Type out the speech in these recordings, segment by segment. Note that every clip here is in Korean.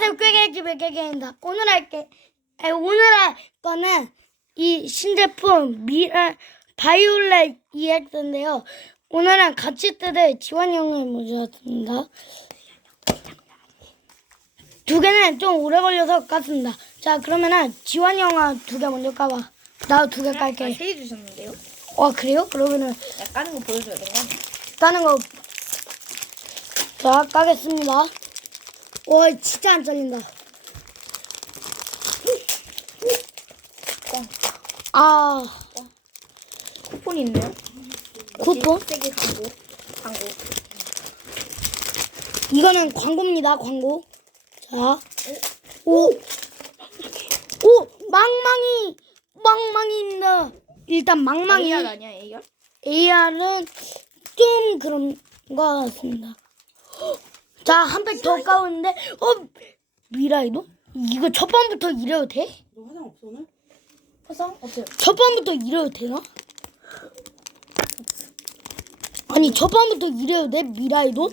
안녕하세요. 꾀개집의 꾀개입니다. 오늘 할게, 아니, 오늘 할 거는 이 신제품 미라 바이올렛 EX인데요. 오늘은 같이 뜯을 지원 형을 모셨습니다. 두 개는 좀 오래 걸려서 깠습니다. 자, 그러면은 지원 형아 두 개 먼저 까봐. 나 두 개 깔게. 세개 주셨는데요? 어, 그래요? 그러면은 야, 까는 거 보여줘야 된가? 까는 거. 자, 까겠습니다. 와, 진짜 안 잘린다. 아, 쿠폰 있네요. 쿠폰? 광고. 광고. 이거는 광고입니다, 광고. 자, 오, 오, 망망이, 망망이입니다. 일단 망망이. AR 아니야, AR? AR은 좀 그런 것 같습니다. 자, 한 팩 더 까오는데, 어, 미라이도? 이거 첫 번부터 이래도 돼? 너 화장 없어 오늘? 화상? 어때요? 첫 번부터 이래도 되나? 아니, 첫 번부터 이래도 돼? 미라이도?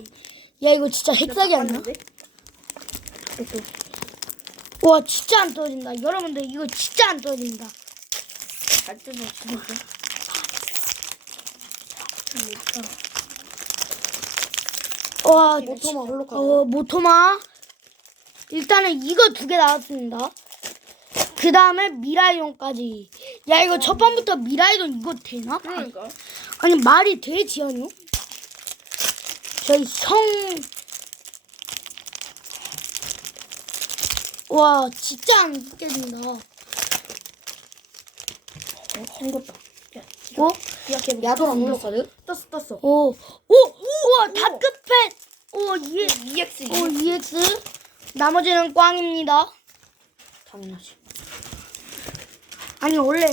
야, 이거 진짜 핵사기 아니야? 와, 진짜 안 떨어진다. 여러분들, 이거 진짜 안 떨어진다. 잘 뜯어, 진짜. 와, 모토마 홀로카드. 어, 모토마. 일단은 이거 두 개 나왔습니다. 그 다음에 미라이온까지. 야, 이거 첫 번부터 미라이온 이거 되나? 그러니까. 아니, 말이 돼, 지연이? 저희 형. 와, 진짜 안 깨진다. 어? 어, 생겼다. 야, 야, 야도랑 홀로카드? 떴어, 떴어. 오, 오, 우와, 다크펫. 오, 예, EX. 오, EX. 나머지는 꽝입니다. 당연하지. 아니 원래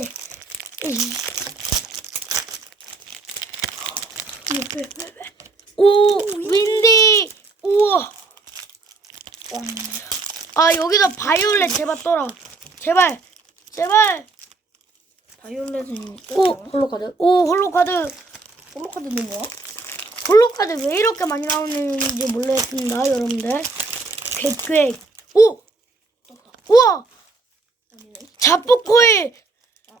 오 윈디 우와 아 여기서 바이올렛 제발 떠라 제발 제발 바이올렛은 오. 홀로카드? 오 홀로카드 홀로카드는 뭐야? 홀로카드 왜 이렇게 많이 나오는지 모르겠습니다 여러분들. 괴괴 오! 우와. 자포코일 어,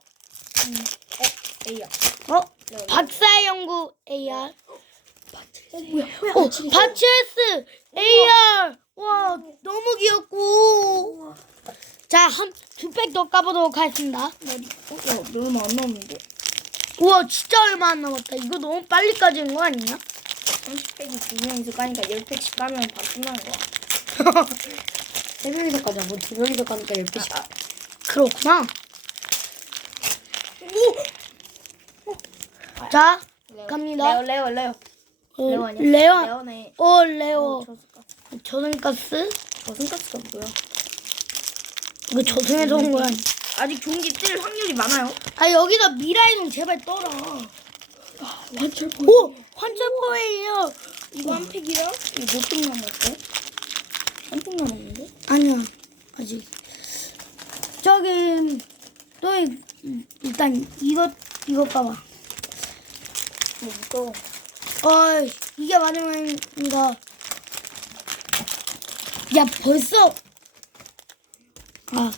AR. 어 박사의 연구 AR 어, 뭐야? 오, 바치에스 AR 와 너무 귀엽고. 자 한 두 팩 더 까보도록 하겠습니다. 어, 야, 얼마 안 남았는데? 우와 진짜 얼마 안 남았다. 이거 너무 빨리 까지는 거 아니냐 30팩이 두 명이서 까니까 10팩씩 까면 다 끝나는 거야. 세 명이서 까지 않고 두 명이서 까니까 열 개씩. 아, 그렇구나 자 레오. 갑니다. 레오, 레오, 레오. 어, 레오 아니야? 레오 레오네. 오 레오 저승가. 저승가스 저승가스가 뭐야? 이거 저승에서 온 거야 아직 종기 뜰 확률이 많아요. 아 여기다 미라이동 제발 떠라 오 환절포예요 이거 한 팩이랑 이거 몇팩 남았어? 한팩 남았는데? 아니야 아직 저기 또 이- 일단 이거 이거 봐봐 뭐 무서워. 어 이게 마지막입니다 야 벌써 아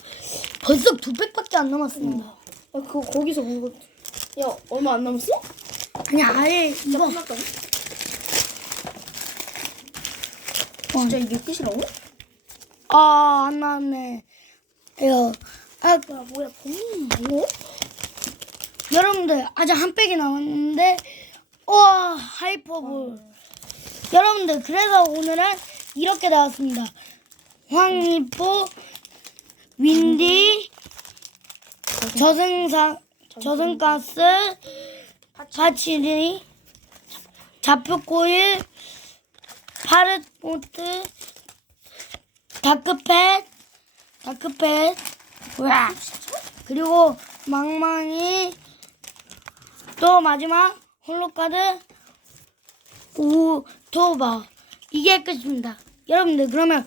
벌써 두 팩밖에 안 남았습니다 야, 그거 거기서 그거. 야, 얼마 안 남았어? 아니 아예 이거? 어, 진짜 이게 끝이라고? 아 안 나왔네 이거 아 야, 뭐야, 범인 이거? 여러분들 아직 한 팩이 남았는데 와 하이퍼볼 여러분들 그래서 오늘은 이렇게 나왔습니다 황리포 윈디 저승사 저승가스 파치리 자표코일 파르포트 다크펫 다크펫 와 그리고 망망이 또 마지막 홀로카드 우토바 이게 끝입니다. 여러분들 그러면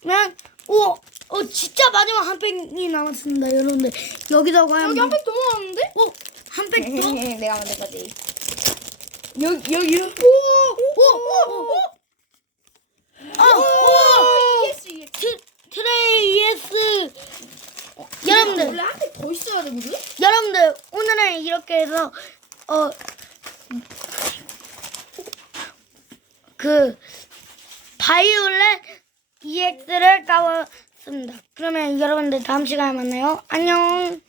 그냥 오, 어 진짜 마지막 한 팩이 남았습니다. 여러분들 여기다 과연 여기 한 팩 더 남았는데? 오 선택도 예, 예, 예, 내가 만든 거지. 여기 여기 여기. 오오오오 오! 이길 수 있. 트- 트레이스 여러분들 원래 한개더 있어야 되는데? 여러분들 오늘은 이렇게 해서 어 그 바이올렛 EX를 까봤습니다. 그러면 여러분들 다음 시간에 만나요. 안녕.